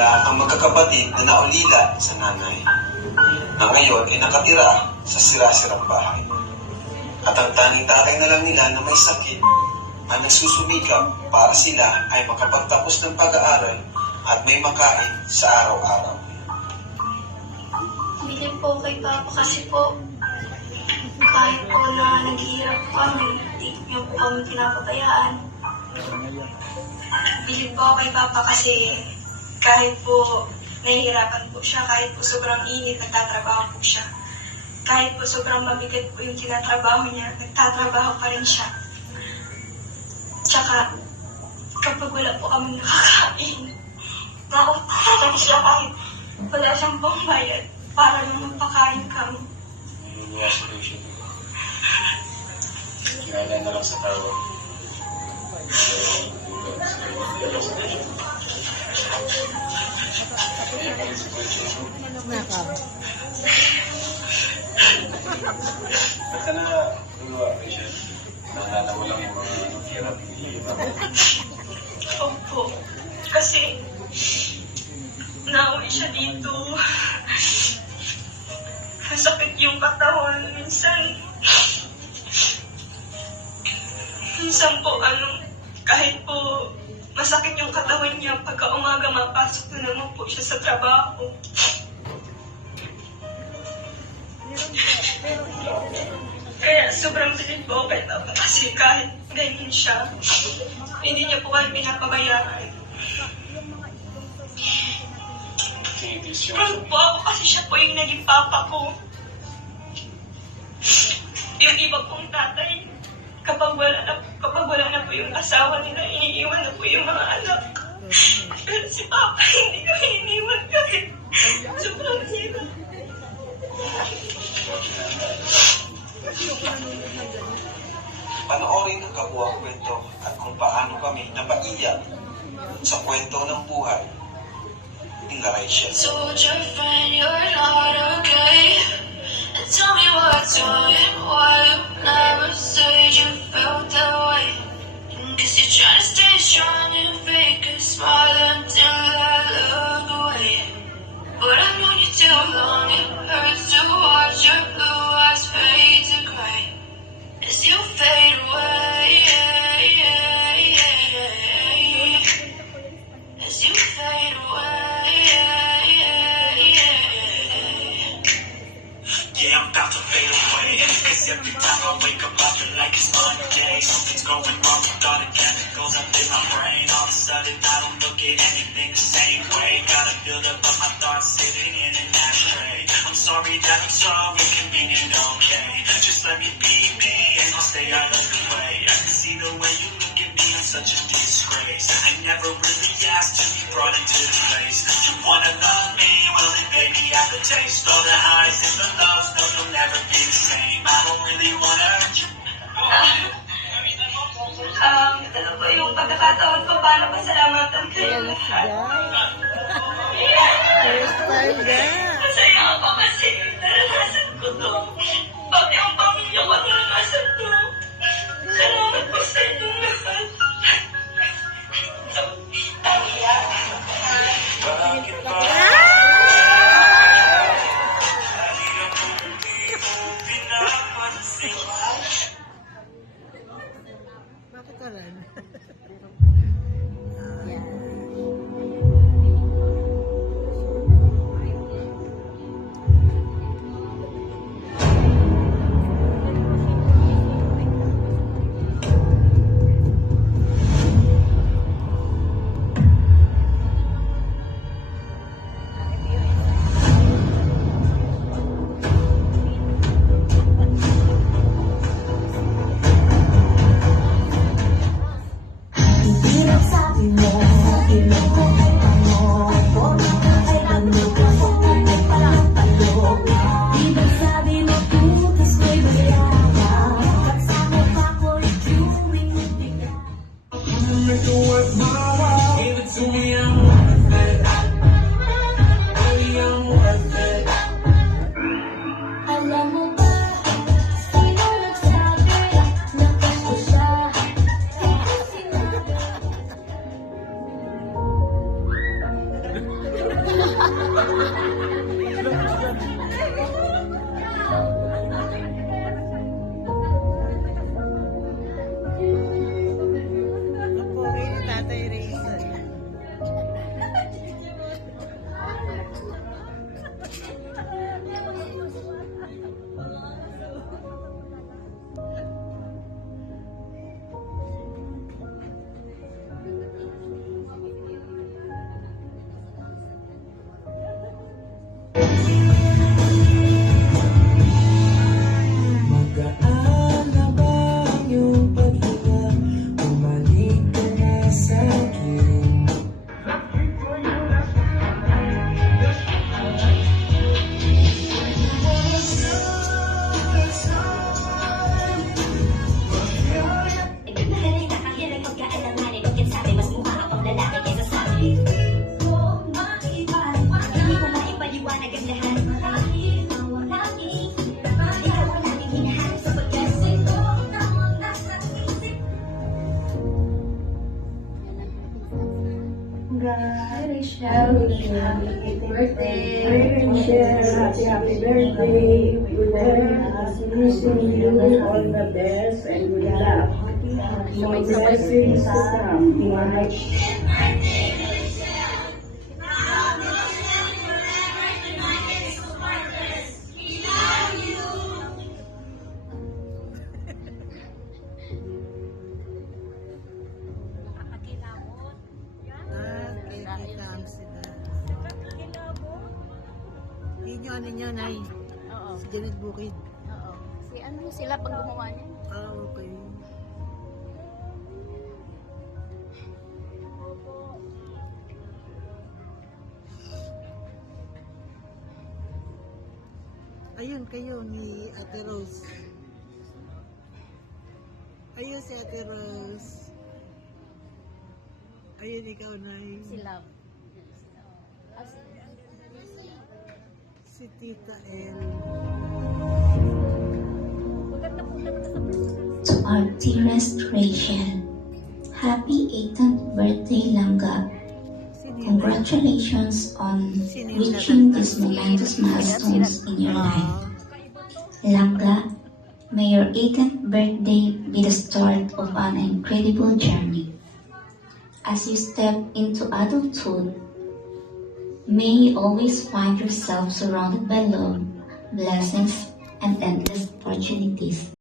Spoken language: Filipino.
sila ang magkakapatid na naulila sa nanay, na ngayon ay nakatira sa sira-sirang bahay. At ang tanging tatay na lang nila na may sakit ang nagsusumikap para sila ay makapagtapos ng pag-aaral at may makain sa araw-araw. Bili po kay Papa kasi po, kahit po na naghihirap kami, hindi niyo po kami pinapabayaan. Bili po kay Papa kasi kahit po nahihirapan po siya, kahit po sobrang init, nagtatrabaho po siya. Kahit po sobrang mabigat po yung tinatrabaho niya, nagtatrabaho pa rin siya. Tsaka, kapag wala po kami nakakain, nauupahan siya kahit wala siyang pambayad para naman pakain kami. Hindi nga solution. Kinala na lang sa tawag. Basta na luwa, Rachel. Naalala mo lang yung mga hirap ni Papa. Opo. Kasi, nauwi siya dito. Masakit yung katawan. Minsan po, kahit po masakit yung katawan niya, pagka umaga mapasok na naman po siya sa trabaho. Kaya sobrang bilib po kay Papa kasi kahit ganyan siya, hindi niya po kayo pinapabayaan. Proud po ako kasi siya po yung naging papa ko. Yung iba pong tatay, kapag wala na po yung asawa nila, iniiwan na po yung mga anak. Pero si Papa, hindi ko iniiwan kahit sobrang hirap. Panoorin ang kabuang kwento at kung paano kami napaiyak sa kwento ng buhay ni Rachel. So your friend, you're not okay. And tell me what's wrong, why you never said you felt that way. Guess you're trying to stay strong and fake a smile until I look away. But I've known you too long, it hurts to watch your blue eyes fade to gray as you fade away. As you fade away. Yeah, I'm about to fade away. Cause every time I wake up, I feel like it's Monday. Something's going wrong with all the chemicals up in my brain. All of a sudden, I don't look at anything the same way. Gotta build up of my thoughts sitting in an ashtray. I'm sorry that I'm so inconvenient, okay. Just let me be me and I'll stay out of the way. I can see the way you look at me, I'm such a disgrace. I never really asked to be brought into this place. You wanna love me? Well then baby, I have a taste. All the highs and the lows, no, they'll never be the same. I don't really wanna hurt you. Ito po yung pagkakataon ko para pasalamatan kayo. First time na. Masaya ako kasi naranasan ko to. Pati ang pamilya ko naranasan to. Salamat po sa inyong lahat. Bakit ba? Bakit ka rin? Yan. Magaan na ba ang iyong paghinga? Bumalik ka na sa akin. Nagmahal na kaya ng pagkaalanganin. Huwag yan sabi, mas mukha akong lalaki kaysa sabi. Hindi ko maipaliwanag ang lahat. Ikaw ang laging hinahanap sa pagkasal ko. Happy birthday, Michelle. Happy birthday. Wishing you all the best and good luck. More blessings to come. Kikitang sila. Yun yung ano niya, Nay. Oo. Si Janet Bukid. Oo. Si ano sila pag gumawa niya? Ah, okay. Ayun kayo ni Ate Rose. Ayun si Ate Rose. Ayun ikaw, Nay. Si Love. Ah, Si Tita El. To our dearest Rachel, happy 18th birthday, Langga. Congratulations on reaching these momentous milestones in your life. Langga, may your 18th birthday be the start of an incredible journey. As you step into adulthood, may you always find yourself surrounded by love, blessings, and endless opportunities.